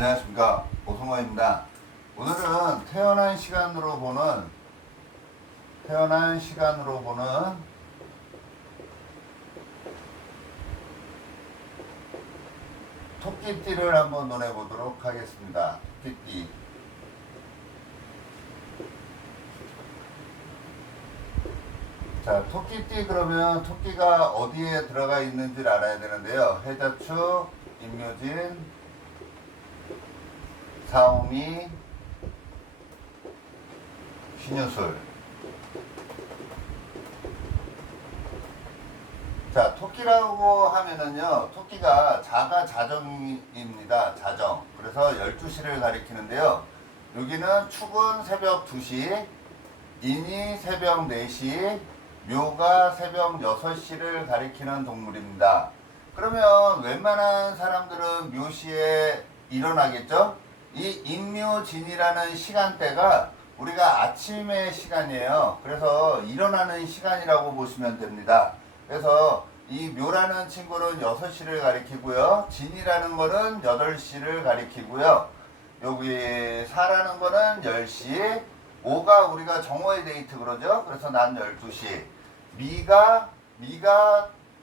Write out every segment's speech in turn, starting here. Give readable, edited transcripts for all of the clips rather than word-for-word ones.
안녕하십니까, 오성호입니다. 오늘은 태어난 시간으로 보는 토끼띠를 한번 논해 보도록 하겠습니다. 토끼띠. 자, 토끼띠 그러면 토끼가 어디에 들어가 있는지를 알아야 되는데요. 해자축, 임묘진, 사오미, 신유술. 자, 토끼라고 하면은요, 토끼가 자가 자정입니다. 자정. 그래서 12시를 가리키는데요. 여기는 축은 새벽 2시, 인이 새벽 4시, 묘가 새벽 6시를 가리키는 동물입니다. 그러면 웬만한 사람들은 묘시에 일어나겠죠? 이 임묘진이라는 시간대가 우리가 아침의 시간이에요. 그래서 일어나는 시간이라고 보시면 됩니다. 그래서 이 묘라는 친구는 6시를 가리키고요. 진이라는 거는 8시를 가리키고요. 여기 사라는 거는 10시. 오가 우리가 정오의 데이트 그러죠. 그래서 낮 12시. 미가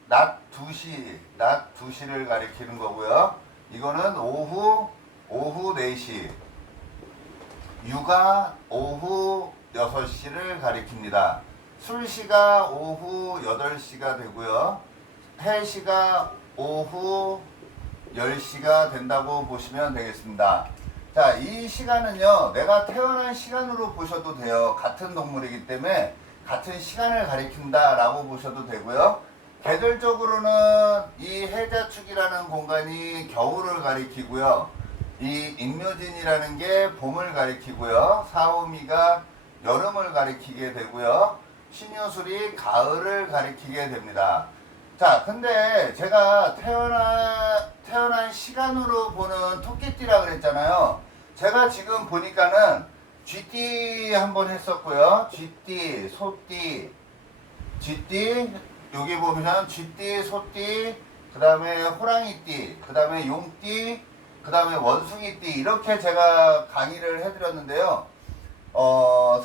낮 2시를 가리키는 거고요. 이거는 오후 4시. 유가 오후 6시를 가리킵니다. 술시가 오후 8시가 되고요. 해시가 오후 10시가 된다고 보시면 되겠습니다. 자, 이 시간은요, 내가 태어난 시간으로 보셔도 돼요. 같은 동물이기 때문에 같은 시간을 가리킨다 라고 보셔도 되고요. 계절적으로는 이 해자축이라는 공간이 겨울을 가리키고요. 이 임묘진이라는 게 봄을 가리키고요. 사오미가 여름을 가리키게 되고요. 신유술이 가을을 가리키게 됩니다. 자, 근데 제가 태어난 시간으로 보는 토끼띠라 그랬잖아요. 제가 지금 보니까는 쥐띠 한번 했었고요. 쥐띠, 소띠, 쥐띠, 여기 보면 쥐띠, 소띠, 그 다음에 호랑이띠, 그 다음에 용띠, 그 다음에 원숭이띠, 이렇게 제가 강의를 해드렸는데요.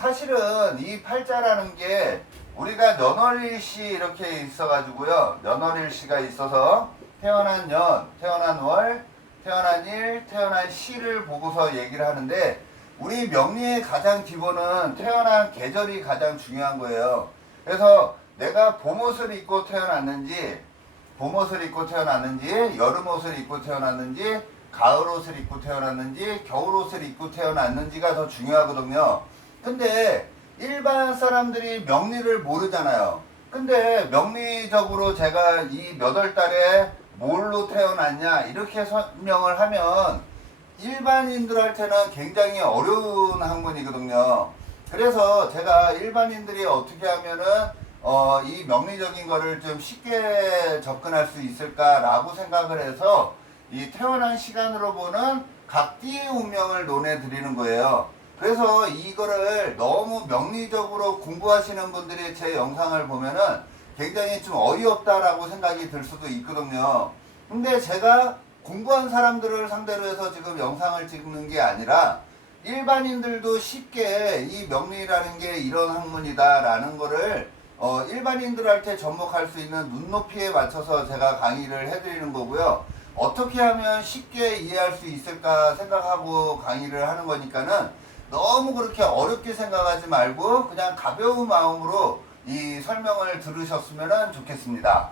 사실은 이 팔자라는 게 우리가 년월일시 이렇게 있어가지고요. 년월일시가 있어서 태어난 년, 태어난 월, 태어난 일, 태어난 시를 보고서 얘기를 하는데, 우리 명리의 가장 기본은 태어난 계절이 가장 중요한 거예요. 그래서 내가 봄옷을 입고 태어났는지, 여름옷을 입고 태어났는지, 가을옷을 입고 태어났는지, 겨울옷을 입고 태어났는지가 더 중요하거든요. 근데 일반 사람들이 명리를 모르잖아요. 근데 명리적으로 제가 이 몇 월 달에 뭘로 태어났냐 이렇게 설명을 하면 일반인들한테는 굉장히 어려운 학문이거든요. 그래서 제가 일반인들이 어떻게 하면은 이 명리적인 거를 좀 쉽게 접근할 수 있을까라고 생각을 해서 이 태어난 시간으로 보는 각 띠의 운명을 논해 드리는 거예요. 그래서 이거를 너무 명리적으로 공부하시는 분들이 제 영상을 보면은 굉장히 좀 어이없다라고 생각이 들 수도 있거든요. 근데 제가 공부한 사람들을 상대로 해서 지금 영상을 찍는 게 아니라 일반인들도 쉽게 이 명리라는 게 이런 학문이다라는 거를 일반인들한테 접목할 수 있는 눈높이에 맞춰서 제가 강의를 해드리는 거고요. 어떻게 하면 쉽게 이해할 수 있을까 생각하고 강의를 하는 거니까는 너무 그렇게 어렵게 생각하지 말고 그냥 가벼운 마음으로 이 설명을 들으셨으면 좋겠습니다.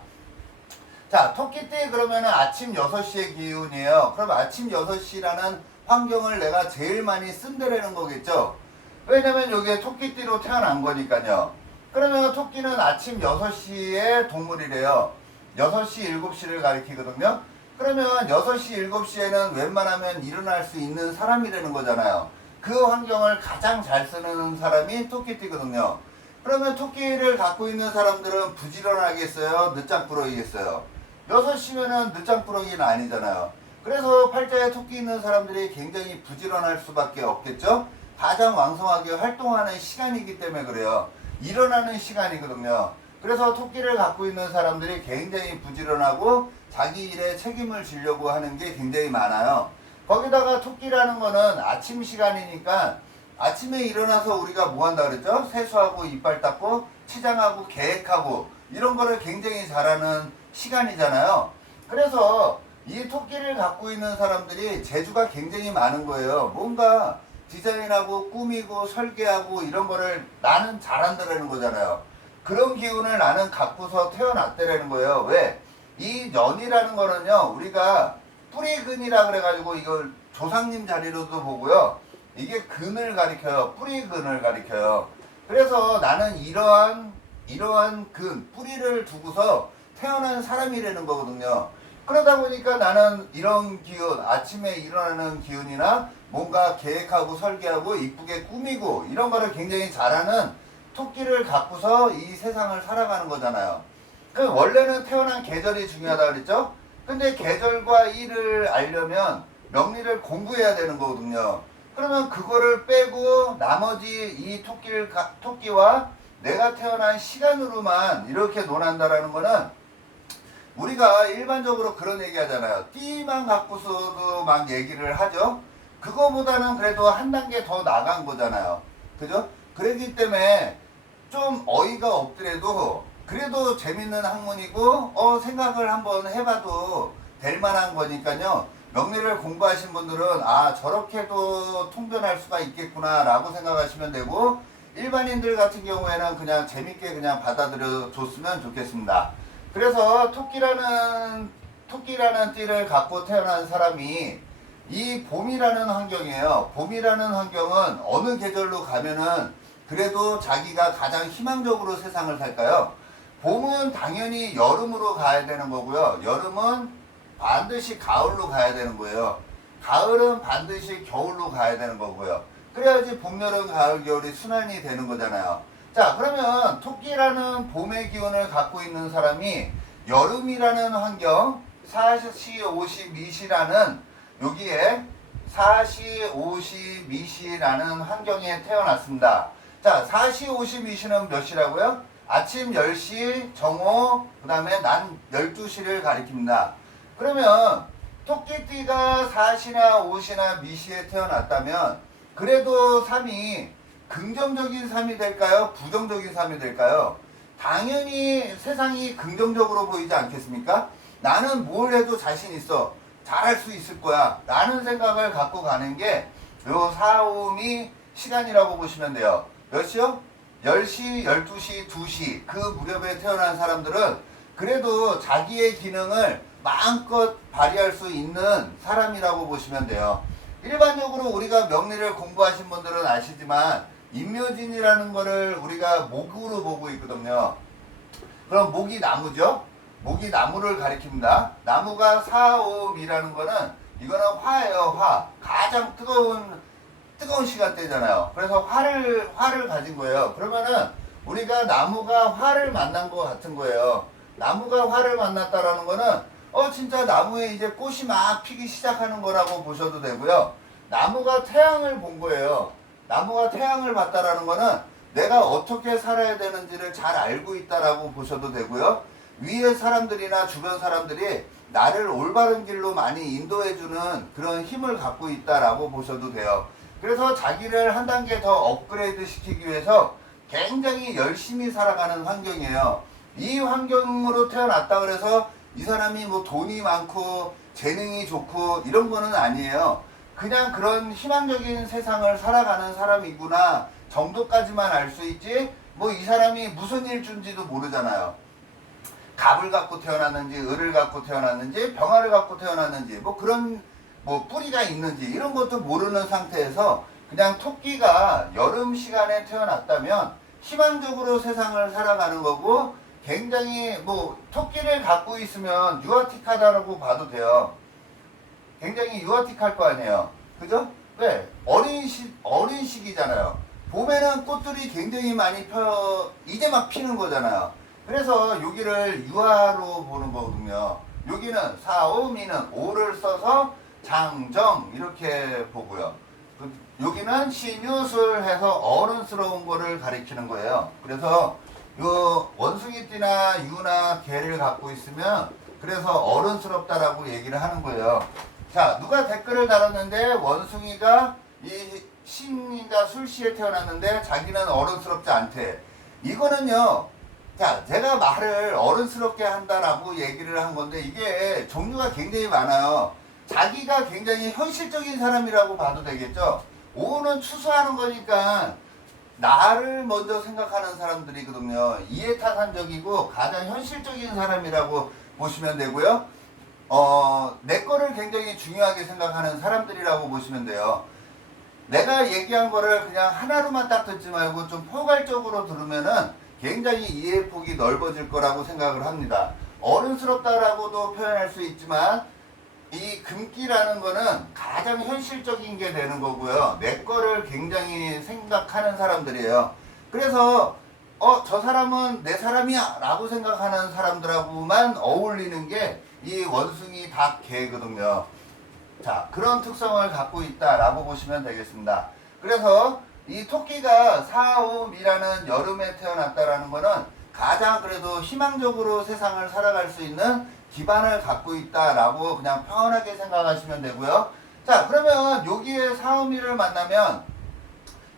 자, 토끼띠 그러면 아침 6시의 기운이에요. 그럼 아침 6시라는 환경을 내가 제일 많이 쓴다라는 거겠죠. 왜냐면 여기에 토끼띠로 태어난 거니까요. 그러면 토끼는 아침 6시의 동물이래요. 6시, 7시를 가리키거든요. 그러면 6시, 7시에는 웬만하면 일어날 수 있는 사람이라는 거잖아요. 그 환경을 가장 잘 쓰는 사람이 토끼띠거든요. 그러면 토끼를 갖고 있는 사람들은 부지런하겠어요? 늦장꾸러기겠어요? 6시면은 늦장꾸러기는 아니잖아요. 그래서 팔자에 토끼 있는 사람들이 굉장히 부지런할 수밖에 없겠죠? 가장 왕성하게 활동하는 시간이기 때문에 그래요. 일어나는 시간이거든요. 그래서 토끼를 갖고 있는 사람들이 굉장히 부지런하고 자기 일에 책임을 지려고 하는 게 굉장히 많아요. 거기다가 토끼라는 거는 아침 시간이니까 아침에 일어나서 우리가 뭐 한다 그랬죠? 세수하고 이빨 닦고 치장하고 계획하고 이런 거를 굉장히 잘하는 시간이잖아요. 그래서 이 토끼를 갖고 있는 사람들이 재주가 굉장히 많은 거예요. 뭔가 디자인하고 꾸미고 설계하고 이런 거를 나는 잘한다라는 거잖아요. 그런 기운을 나는 갖고서 태어났다라는 거예요. 왜? 이 년이라는 거는요, 우리가 뿌리근이라 그래가지고 이걸 조상님 자리로도 보고요. 이게 근을 가리켜요. 뿌리근을 가리켜요. 그래서 나는 이러한 근, 뿌리를 두고서 태어난 사람이라는 거거든요. 그러다 보니까 나는 이런 기운, 아침에 일어나는 기운이나 뭔가 계획하고 설계하고 이쁘게 꾸미고 이런 거를 굉장히 잘하는 토끼를 갖고서 이 세상을 살아가는 거잖아요. 그 원래는 태어난 계절이 중요하다 그랬죠? 근데 계절과 일을 알려면 명리를 공부해야 되는 거거든요. 그러면 그거를 빼고 나머지 이 토끼와 내가 태어난 시간으로만 이렇게 논한다라는 거는 우리가 일반적으로 그런 얘기 하잖아요. 띠만 갖고서도 막 얘기를 하죠. 그거보다는 그래도 한 단계 더 나간 거잖아요. 그죠? 그렇기 때문에 좀 어이가 없더라도 그래도 재밌는 학문이고 생각을 한번 해봐도 될 만한 거니까요. 명리를 공부하신 분들은 아 저렇게도 통변할 수가 있겠구나 라고 생각하시면 되고 일반인들 같은 경우에는 그냥 재밌게 그냥 받아들여 줬으면 좋겠습니다. 그래서 토끼라는 띠를 갖고 태어난 사람이 이 봄이라는 환경이에요. 봄이라는 환경은 어느 계절로 가면은 그래도 자기가 가장 희망적으로 세상을 살까요? 봄은 당연히 여름으로 가야 되는 거고요. 여름은 반드시 가을로 가야 되는 거예요. 가을은 반드시 겨울로 가야 되는 거고요. 그래야지 봄, 여름, 가을, 겨울이 순환이 되는 거잖아요. 자, 그러면 토끼라는 봄의 기운을 갖고 있는 사람이 여름이라는 환경, 4시 52시라는 여기에 4시 52시라는 환경에 태어났습니다. 자, 4시 52시는 몇 시라고요? 아침 10시 정오, 그 다음에 난 12시를 가리킵니다. 그러면 토끼띠가 4시나 5시나 미시에 태어났다면 그래도 삶이 긍정적인 삶이 될까요? 부정적인 삶이 될까요? 당연히 세상이 긍정적으로 보이지 않겠습니까? 나는 뭘 해도 자신 있어. 잘할 수 있을 거야. 라는 생각을 갖고 가는 게 요 4, 5미 시간이라고 보시면 돼요. 몇 시요? 10시, 12시, 2시 그 무렵에 태어난 사람들은 그래도 자기의 기능을 마음껏 발휘할 수 있는 사람이라고 보시면 돼요. 일반적으로 우리가 명리를 공부하신 분들은 아시지만 인묘진이라는 거를 우리가 목으로 보고 있거든요. 그럼 목이 나무죠? 목이 나무를 가리킵니다. 나무가 사옴이라는 거는 이거는 화예요, 화. 가장 뜨거운 시간대잖아요. 그래서 화를 가진 거예요. 그러면은 우리가 나무가 화를 만난 것 같은 거예요. 나무가 화를 만났다라는 거는 진짜 나무에 이제 꽃이 막 피기 시작하는 거라고 보셔도 되고요. 나무가 태양을 본 거예요. 나무가 태양을 봤다라는 거는 내가 어떻게 살아야 되는지를 잘 알고 있다라고 보셔도 되고요. 위에 사람들이나 주변 사람들이 나를 올바른 길로 많이 인도해주는 그런 힘을 갖고 있다라고 보셔도 돼요. 그래서 자기를 한 단계 더 업그레이드 시키기 위해서 굉장히 열심히 살아가는 환경이에요. 이 환경으로 태어났다 그래서 이 사람이 뭐 돈이 많고 재능이 좋고 이런 거는 아니에요. 그냥 그런 희망적인 세상을 살아가는 사람이구나 정도까지만 알 수 있지 뭐 이 사람이 무슨 일준지도 모르잖아요. 갑을 갖고 태어났는지 을을 갖고 태어났는지 병화를 갖고 태어났는지 뭐 그런 뭐 뿌리가 있는지 이런 것도 모르는 상태에서 그냥 토끼가 여름 시간에 태어났다면 희망적으로 세상을 살아가는 거고 굉장히 뭐 토끼를 갖고 있으면 유아틱하다라고 봐도 돼요. 굉장히 유아틱할 거 아니에요. 그죠? 왜? 어린 시기잖아요. 봄에는 꽃들이 굉장히 많이 이제 막 피는 거잖아요. 그래서 여기를 유아로 보는 거거든요. 여기는 사오미는 오를 써서 장정 이렇게 보고요. 여기는 신유술 해서 어른스러운 거를 가리키는 거예요. 그래서 요 원숭이띠나 유나 개를 갖고 있으면 그래서 어른스럽다라고 얘기를 하는 거예요. 자, 누가 댓글을 달았는데 원숭이가 이 신인가 술시에 태어났는데 자기는 어른스럽지 않대. 이거는요, 자, 제가 말을 어른스럽게 한다라고 얘기를 한 건데 이게 종류가 굉장히 많아요. 자기가 굉장히 현실적인 사람이라고 봐도 되겠죠. 오는 추수하는 거니까 나를 먼저 생각하는 사람들이거든요. 이해타산적이고 가장 현실적인 사람이라고 보시면 되고요. 내 거를 굉장히 중요하게 생각하는 사람들이라고 보시면 돼요. 내가 얘기한 거를 그냥 하나로만 딱 듣지 말고 좀 포괄적으로 들으면은 굉장히 이해폭이 넓어질 거라고 생각을 합니다. 어른스럽다라고도 표현할 수 있지만 이 금기라는 거는 가장 현실적인 게 되는 거고요. 내 거를 굉장히 생각하는 사람들이에요. 그래서 저 사람은 내 사람이야 라고 생각하는 사람들하고만 어울리는 게 이 원숭이 닭 개거든요. 자, 그런 특성을 갖고 있다라고 보시면 되겠습니다. 그래서 이 토끼가 사음이라는 여름에 태어났다라는 거는 가장 그래도 희망적으로 세상을 살아갈 수 있는 기반을 갖고 있다라고 그냥 편하게 생각하시면 되고요. 자, 그러면 여기에 사음이를 만나면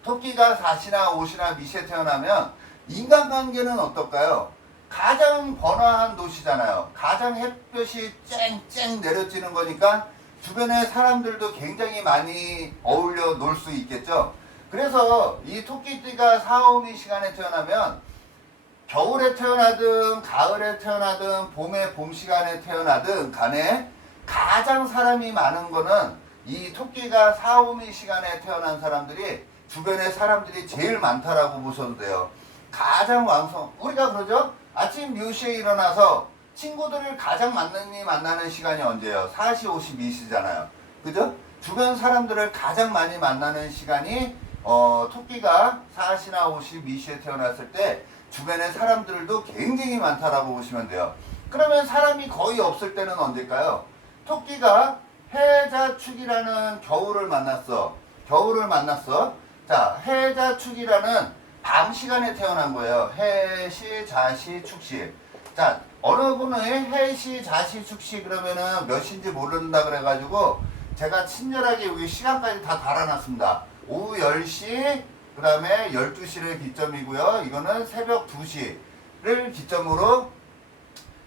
토끼가 4시나 5시나 미시에 태어나면 인간관계는 어떨까요? 가장 번화한 도시잖아요. 가장 햇볕이 쨍쨍 내려지는 거니까 주변의 사람들도 굉장히 많이 어울려 놀 수 있겠죠. 그래서 이 토끼띠가 사오미 시간에 태어나면 겨울에 태어나든 가을에 태어나든 봄 시간에 태어나든 간에 가장 사람이 많은 거는 이 토끼가 사오미 시간에 태어난 사람들이 주변에 사람들이 제일 많다라고 보셔도 돼요. 가장 우리가 그러죠? 아침 10시에 일어나서 친구들을 가장 많이 만나는 시간이 언제예요? 4시 52시잖아요. 그죠? 주변 사람들을 가장 많이 만나는 시간이 토끼가 4시나 52시에 태어났을 때 주변에 사람들도 굉장히 많다라고 보시면 돼요. 그러면 사람이 거의 없을 때는 언제일까요? 토끼가 해자축이라는 겨울을 만났어. 자, 해자축이라는 밤 시간에 태어난 거예요. 해시, 자시, 축시. 자, 어느 분은 해시, 자시, 축시 그러면은 몇 시인지 모른다 그래가지고 제가 친절하게 여기 시간까지 다 달아놨습니다. 오후 10시, 그 다음에 12시를 기점이고요. 이거는 새벽 2시를 기점으로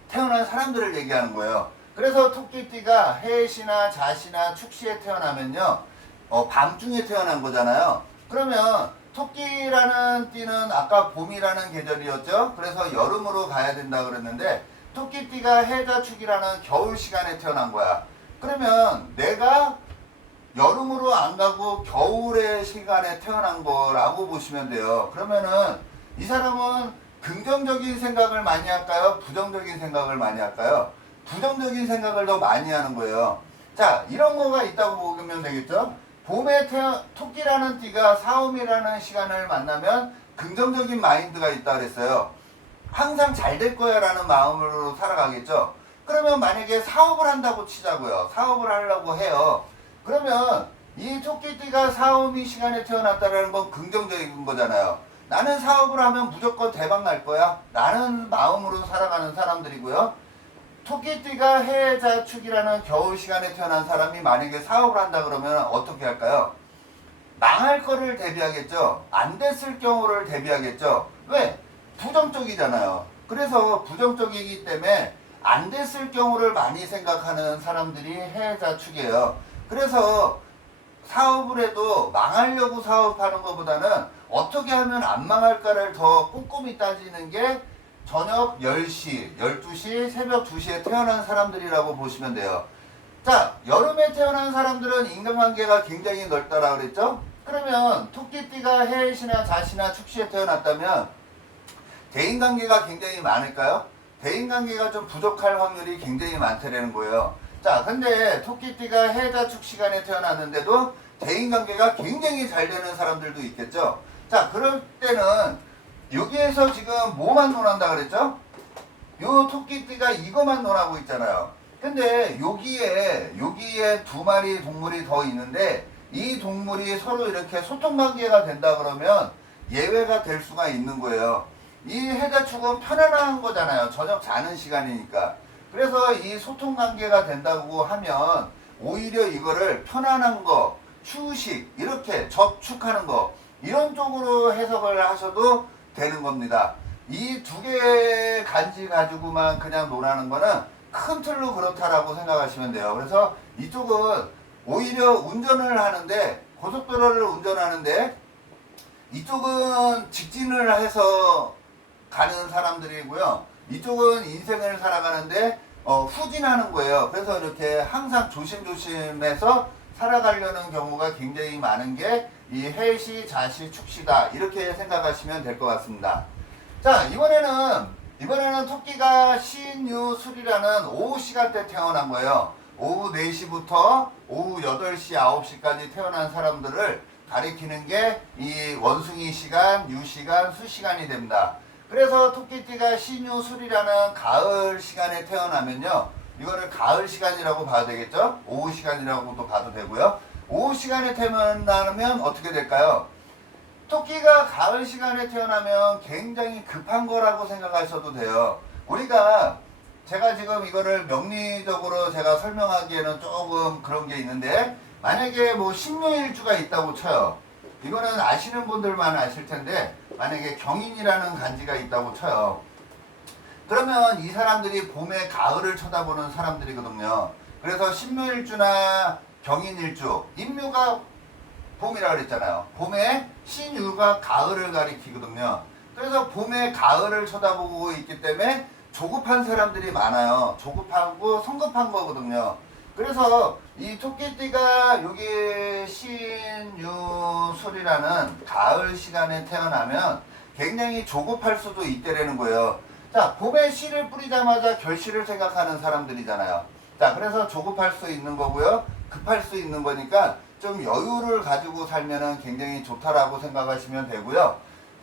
태어난 사람들을 얘기하는 거예요. 그래서 토끼띠가 해시나 자시나 축시에 태어나면요. 밤중에 태어난 거잖아요. 그러면 토끼라는 띠는 아까 봄이라는 계절이었죠. 그래서 여름으로 가야 된다 그랬는데 토끼띠가 해자축이라는 겨울 시간에 태어난 거야. 그러면 내가 여름으로 안 가고 겨울의 시간에 태어난 거라고 보시면 돼요. 그러면은 이 사람은 긍정적인 생각을 많이 할까요? 부정적인 생각을 많이 할까요? 부정적인 생각을 더 많이 하는 거예요. 자, 이런 거가 있다고 보면 되겠죠? 봄에 토끼라는 띠가 사음이라는 시간을 만나면 긍정적인 마인드가 있다 그랬어요. 항상 잘 될 거야 라는 마음으로 살아가겠죠. 그러면 만약에 사업을 한다고 치자고요. 사업을 하려고 해요. 그러면 이 토끼띠가 사음이 시간에 태어났다는 건 긍정적인 거잖아요. 나는 사업을 하면 무조건 대박 날 거야 라는 마음으로 살아가는 사람들이고요. 토끼띠가 해자축이라는 겨울 시간에 태어난 사람이 만약에 사업을 한다 그러면 어떻게 할까요? 망할 거를 대비하겠죠. 안 됐을 경우를 대비하겠죠. 왜? 부정적이잖아요. 그래서 부정적이기 때문에 안 됐을 경우를 많이 생각하는 사람들이 해자축이에요. 그래서 사업을 해도 망하려고 사업하는 것보다는 어떻게 하면 안 망할까를 더 꼼꼼히 따지는 게 저녁 10시, 12시, 새벽 2시에 태어난 사람들이라고 보시면 돼요. 자, 여름에 태어난 사람들은 인간관계가 굉장히 넓다라고 그랬죠? 그러면 토끼띠가 해시나 자시나 축시에 태어났다면 대인관계가 굉장히 많을까요? 대인관계가 좀 부족할 확률이 굉장히 많다는 거예요. 자, 근데 토끼띠가 해자축 시간에 태어났는데도 대인관계가 굉장히 잘 되는 사람들도 있겠죠? 자, 그럴 때는 여기에서 지금 뭐만 논한다 그랬죠? 요 토끼띠가 이거만 논하고 있잖아요. 근데 여기에 두 마리 동물이 더 있는데 이 동물이 서로 이렇게 소통관계가 된다 그러면 예외가 될 수가 있는 거예요. 이 해자축은 편안한 거잖아요. 저녁 자는 시간이니까. 그래서 이 소통관계가 된다고 하면 오히려 이거를 편안한 거, 휴식, 이렇게 저축하는 거, 이런 쪽으로 해석을 하셔도 되는 겁니다. 이 두 개의 간지 가지고만 그냥 논하는 거는 큰 틀로 그렇다라고 생각하시면 돼요. 그래서 이쪽은 오히려 운전을 하는데, 고속도로를 운전하는데, 이쪽은 직진을 해서 가는 사람들이고요. 이쪽은 인생을 살아가는데 후진하는 거예요. 그래서 이렇게 항상 조심조심해서 살아가려는 경우가 굉장히 많은 게 이 해시, 자시, 축시다. 이렇게 생각하시면 될 것 같습니다. 자, 이번에는 토끼가 신유술이라는 오후 시간대 태어난 거예요. 오후 4시부터 오후 8시, 9시까지 태어난 사람들을 가리키는 게 이 원숭이 시간, 유시간, 수시간이 됩니다. 그래서 토끼띠가 신유술이라는 가을 시간에 태어나면요, 이거를 가을 시간이라고 봐도 되겠죠? 오후 시간이라고도 봐도 되고요. 오후 시간에 태어나면 어떻게 될까요? 토끼가 가을 시간에 태어나면 굉장히 급한 거라고 생각하셔도 돼요. 제가 지금 이거를 명리적으로 제가 설명하기에는 조금 그런 게 있는데, 만약에 뭐 신묘일주가 있다고 쳐요. 이거는 아시는 분들만 아실 텐데, 만약에 경인이라는 간지가 있다고 쳐요. 그러면 이 사람들이 봄에 가을을 쳐다보는 사람들이거든요. 그래서 신묘일주나 경인일주, 인묘가 봄이라 그랬잖아요. 봄에 신유가 가을을 가리키거든요. 그래서 봄에 가을을 쳐다보고 있기 때문에 조급한 사람들이 많아요. 조급하고 성급한 거거든요. 그래서 이 토끼띠가 여기 신유술이라는 가을 시간에 태어나면 굉장히 조급할 수도 있다라는 거예요. 자, 봄에 씨를 뿌리자마자 결실을 생각하는 사람들이잖아요. 자, 그래서 조급할 수 있는 거고요. 급할 수 있는 거니까 좀 여유를 가지고 살면은 굉장히 좋다라고 생각하시면 되고요.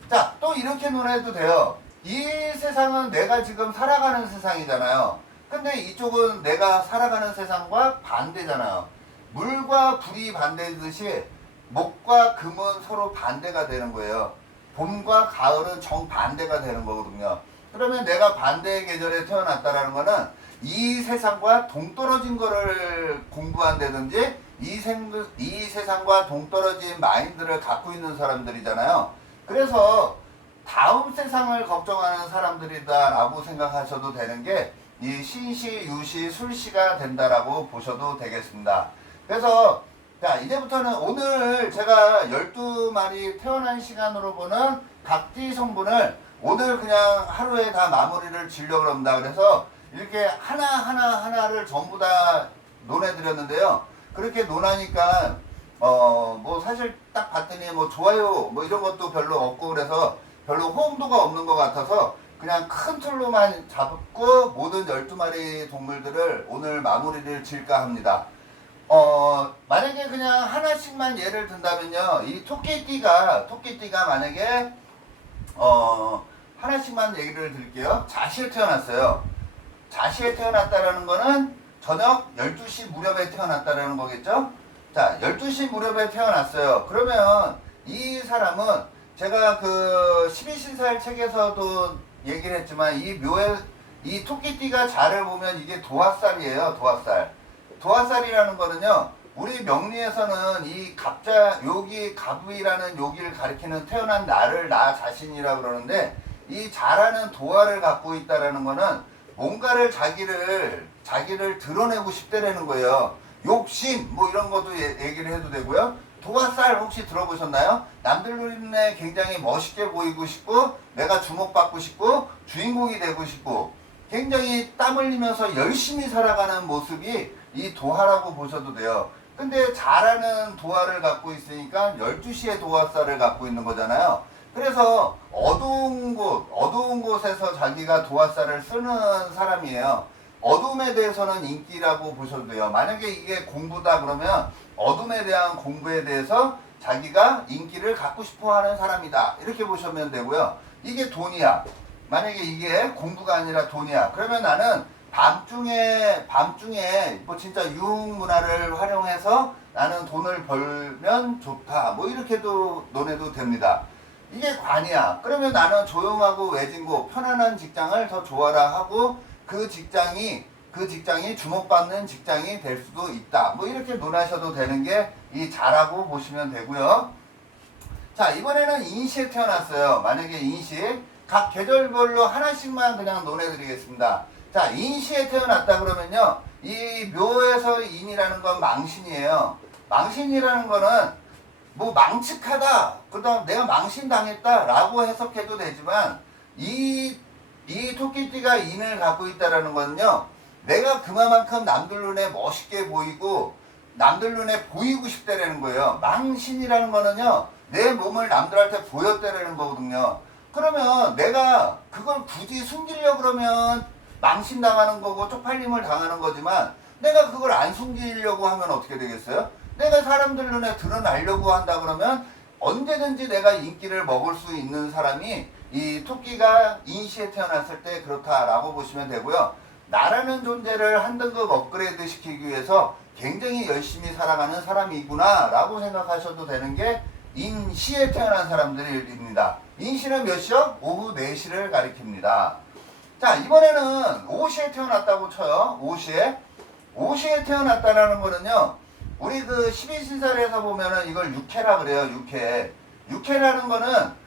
자, 또 이렇게 논해도 돼요. 이 세상은 내가 지금 살아가는 세상이잖아요. 근데 이쪽은 내가 살아가는 세상과 반대잖아요. 물과 불이 반대듯이 목과 금은 서로 반대가 되는 거예요. 봄과 가을은 정반대가 되는 거거든요. 그러면 내가 반대의 계절에 태어났다라는 거는 이 세상과 동떨어진 거를 공부한다든지 이 세상과 동떨어진 마인드를 갖고 있는 사람들이잖아요. 그래서 다음 세상을 걱정하는 사람들이다라고 생각하셔도 되는 게 이 신시, 유시, 술시가 된다라고 보셔도 되겠습니다. 그래서 자, 이제부터는 오늘 제가 12마리 태어난 시간으로 보는 각지 성분을 오늘 그냥 하루에 다 마무리를 지으려고 합니다. 그래서 이렇게 하나를 전부 다 논해드렸는데요. 그렇게 논하니까 뭐 사실 딱 봤더니 뭐 좋아요 뭐 이런 것도 별로 없고, 그래서 별로 호응도가 없는 것 같아서 그냥 큰 틀로만 잡고 모든 12마리 동물들을 오늘 마무리를 지을까 합니다. 만약에 그냥 하나씩만 예를 든다면요, 이 토끼띠가 만약에 하나씩만 얘기를 드릴게요. 자시에 태어났어요. 자시에 태어났다라는 거는 저녁 12시 무렵에 태어났다라는 거겠죠? 자, 12시 무렵에 태어났어요. 그러면 이 사람은 제가 그 12신사일 책에서도 얘기를 했지만 이 토끼띠가 자를 보면 이게 도화살이에요. 도화살이라는 거는요, 우리 명리에서는 이 여기 갑이라는 여기를 가리키는 태어난 나를 나 자신이라고 그러는데, 이 자라는 도화를 갖고 있다라는 거는 뭔가를 자기를 드러내고 싶다라는 거예요. 욕심 뭐 이런 것도 얘기를 해도 되고요. 도화살 혹시 들어보셨나요? 남들 눈에 굉장히 멋있게 보이고 싶고, 내가 주목받고 싶고, 주인공이 되고 싶고, 굉장히 땀 흘리면서 열심히 살아가는 모습이 이 도화라고 보셔도 돼요. 근데 자라는 도화를 갖고 있으니까 12시의 도화살을 갖고 있는 거잖아요. 그래서 어두운 곳에서 자기가 도화살을 쓰는 사람이에요. 어둠에 대해서는 인기라고 보셔도 돼요. 만약에 이게 공부다 그러면 어둠에 대한 공부에 대해서 자기가 인기를 갖고 싶어 하는 사람이다, 이렇게 보시면 되고요. 이게 돈이야. 만약에 이게 공부가 아니라 돈이야. 그러면 나는 밤중에 뭐 진짜 유흥문화를 활용해서 나는 돈을 벌면 좋다, 뭐 이렇게도 논해도 됩니다. 이게 관이야. 그러면 나는 조용하고 외진고 편안한 직장을 더 좋아라 하고, 그 직장이 그 직장이 주목받는 직장이 될 수도 있다. 뭐 이렇게 논하셔도 되는 게 이 자라고 보시면 되고요. 자, 이번에는 인시에 태어났어요. 만약에 인시 각 계절별로 하나씩만 그냥 논해드리겠습니다. 자, 인시에 태어났다 그러면요, 이 묘에서 인이라는 건 망신이에요. 망신이라는 거는 뭐 망측하다, 그다음 내가 망신당했다 라고 해석해도 되지만, 이 토끼띠가 인을 갖고 있다라는 거는요, 내가 그만큼 남들 눈에 멋있게 보이고 남들 눈에 보이고 싶다라는 거예요. 망신이라는 거는요, 내 몸을 남들한테 보였다라는 거거든요. 그러면 내가 그걸 굳이 숨기려고 그러면 망신당하는 거고 쪽팔림을 당하는 거지만, 내가 그걸 안 숨기려고 하면 어떻게 되겠어요? 내가 사람들 눈에 드러나려고 한다 그러면 언제든지 내가 인기를 먹을 수 있는 사람이 이 토끼가 인시에 태어났을 때 그렇다라고 보시면 되고요. 나라는 존재를 한 등급 업그레이드 시키기 위해서 굉장히 열심히 살아가는 사람이구나 라고 생각하셔도 되는 게 인시에 태어난 사람들입니다. 인시는 몇 시요? 오후 4시를 가리킵니다. 자, 이번에는 오시에 태어났다고 쳐요. 오시에 태어났다라는 거는요, 우리 그 12신살에서 보면은 이걸 육해라 그래요. 육해라는 거는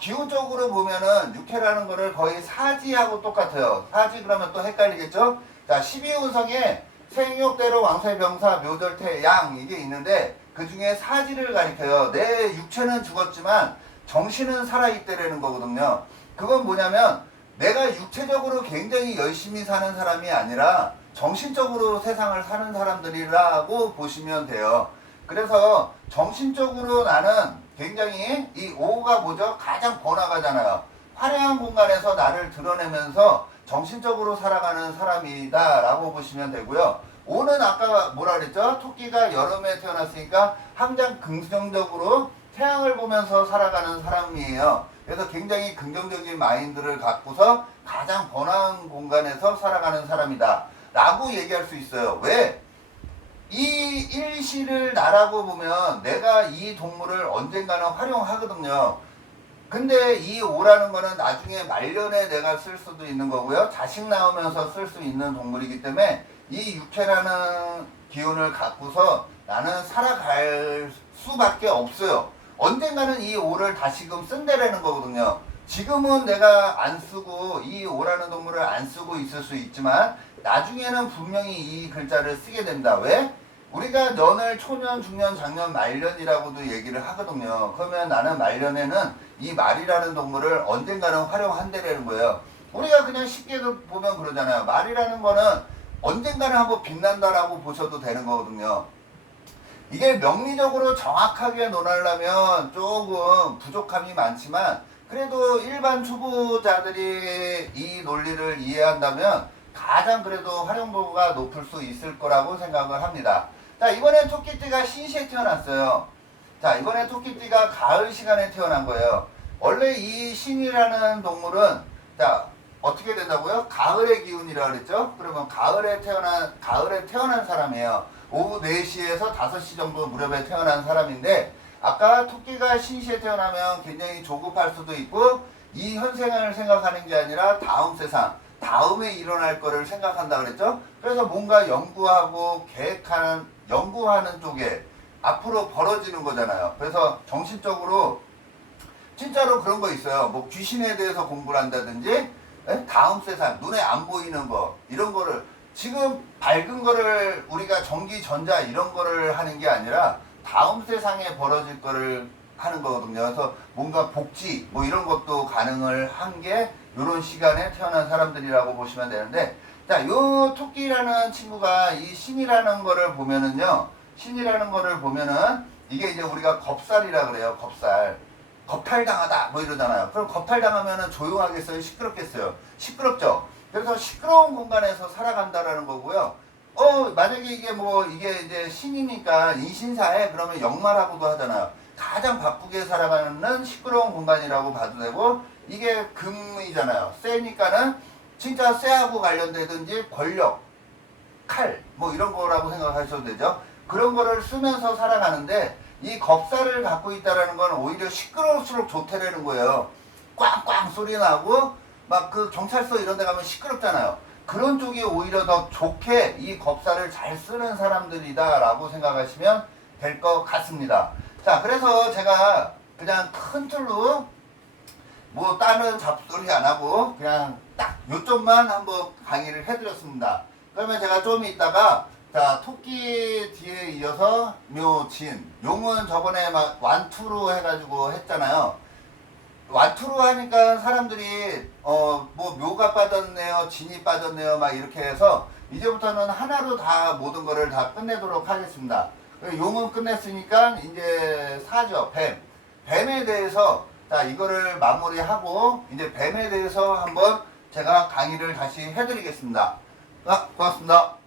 기후적으로 보면은 육해라는 거를 거의 사지하고 똑같아요. 사지 그러면 또 헷갈리겠죠? 자, 12운성에 생육대로 왕세병사 묘절태 양 이게 있는데, 그 중에 사지를 가리켜요. 내 육체는 죽었지만 정신은 살아있다라는 거거든요. 그건 뭐냐면 내가 육체적으로 굉장히 열심히 사는 사람이 아니라 정신적으로 세상을 사는 사람들이라고 보시면 돼요. 그래서 정신적으로 나는 굉장히 이 오가 뭐죠? 가장 번화가잖아요. 화려한 공간에서 나를 드러내면서 정신적으로 살아가는 사람이다 라고 보시면 되고요. 오는 아까 뭐라 그랬죠? 토끼가 여름에 태어났으니까 항상 긍정적으로 태양을 보면서 살아가는 사람이에요. 그래서 굉장히 긍정적인 마인드를 갖고서 가장 번화한 공간에서 살아가는 사람이다 라고 얘기할 수 있어요. 왜? 이 일시를 나라고 보면 내가 이 동물을 언젠가는 활용하거든요. 근데 이 오라는 거는 나중에 말년에 내가 쓸 수도 있는 거고요. 자식 낳으면서 쓸 수 있는 동물이기 때문에 이 육해라는 기운을 갖고서 나는 살아갈 수밖에 없어요. 언젠가는 이 오를 다시금 쓴다라는 거거든요. 지금은 내가 안 쓰고 이 오라는 동물을 안 쓰고 있을 수 있지만 나중에는 분명히 이 글자를 쓰게 된다. 왜? 우리가 년을 초년, 중년, 장년, 말년이라고도 얘기를 하거든요. 그러면 나는 말년에는 이 말이라는 동물을 언젠가는 활용한다라는 거예요. 우리가 그냥 쉽게 보면 그러잖아요. 말이라는 거는 언젠가는 한번 빛난다라고 보셔도 되는 거거든요. 이게 명리적으로 정확하게 논하려면 조금 부족함이 많지만, 그래도 일반 초보자들이 이 논리를 이해한다면 가장 그래도 활용도가 높을 수 있을 거라고 생각을 합니다. 자, 이번엔 토끼띠가 신시에 태어났어요. 자, 이번에 토끼띠가 가을 시간에 태어난 거예요. 원래 이 신이라는 동물은 자, 어떻게 된다고요? 가을의 기운이라고 그랬죠? 그러면 가을에 태어난 사람이에요. 오후 4시에서 5시 정도 무렵에 태어난 사람인데, 아까 토끼가 신시에 태어나면 굉장히 조급할 수도 있고, 이 현생을 생각하는 게 아니라 다음 세상, 다음에 일어날 거를 생각한다 그랬죠? 그래서 뭔가 연구하고 연구하는 쪽에 앞으로 벌어지는 거잖아요. 그래서 정신적으로 진짜로 그런 거 있어요. 뭐 귀신에 대해서 공부를 한다든지, 다음 세상, 눈에 안 보이는 거, 이런 거를 지금 밝은 거를 우리가 전기, 전자 이런 거를 하는 게 아니라 다음 세상에 벌어질 거를 하는 거거든요. 그래서 뭔가 복지 뭐 이런 것도 가능을 한 게 이런 시간에 태어난 사람들이라고 보시면 되는데, 자, 요 토끼라는 친구가 이 신이라는 거를 보면은요, 이게 이제 우리가 겁살이라 그래요. 겁탈당하다 뭐 이러잖아요. 그럼 겁탈당하면은 조용하겠어요? 시끄럽겠어요? 시끄럽죠. 그래서 시끄러운 공간에서 살아간다라는 거고요. 만약에 이게 이제 신이니까 인신사에 그러면 역마라고도 하잖아요. 가장 바쁘게 살아가는 시끄러운 공간이라고 봐도 되고, 이게 금이잖아요. 세니까는 진짜 쇠하고 관련되든지 권력, 칼, 뭐 이런 거라고 생각하셔도 되죠. 그런 거를 쓰면서 살아가는데, 이 겁살을 갖고 있다라는 건 오히려 시끄러울수록 좋다라는 거예요. 꽝꽝 소리 나고 막 그 경찰서 이런 데 가면 시끄럽잖아요. 그런 쪽이 오히려 더 좋게 이 겁사를 잘 쓰는 사람들이다 라고 생각하시면 될 것 같습니다. 자, 그래서 제가 그냥 큰 틀로 뭐 다른 잡소리 안 하고 그냥 딱 요점만 한번 강의를 해드렸습니다. 그러면 제가 좀 이따가 자, 토끼 뒤에 이어서 묘진, 용은 저번에 막 완투로 해가지고 했잖아요. 완투로 하니까 사람들이 뭐 묘가 빠졌네요, 진이 빠졌네요 막 이렇게 해서 이제부터는 하나로 다 모든 거를 다 끝내도록 하겠습니다. 용은 끝냈으니까 이제 사죠. 뱀에 대해서 자 이거를 마무리하고 이제 뱀에 대해서 한번 제가 강의를 다시 해드리겠습니다. 고맙습니다.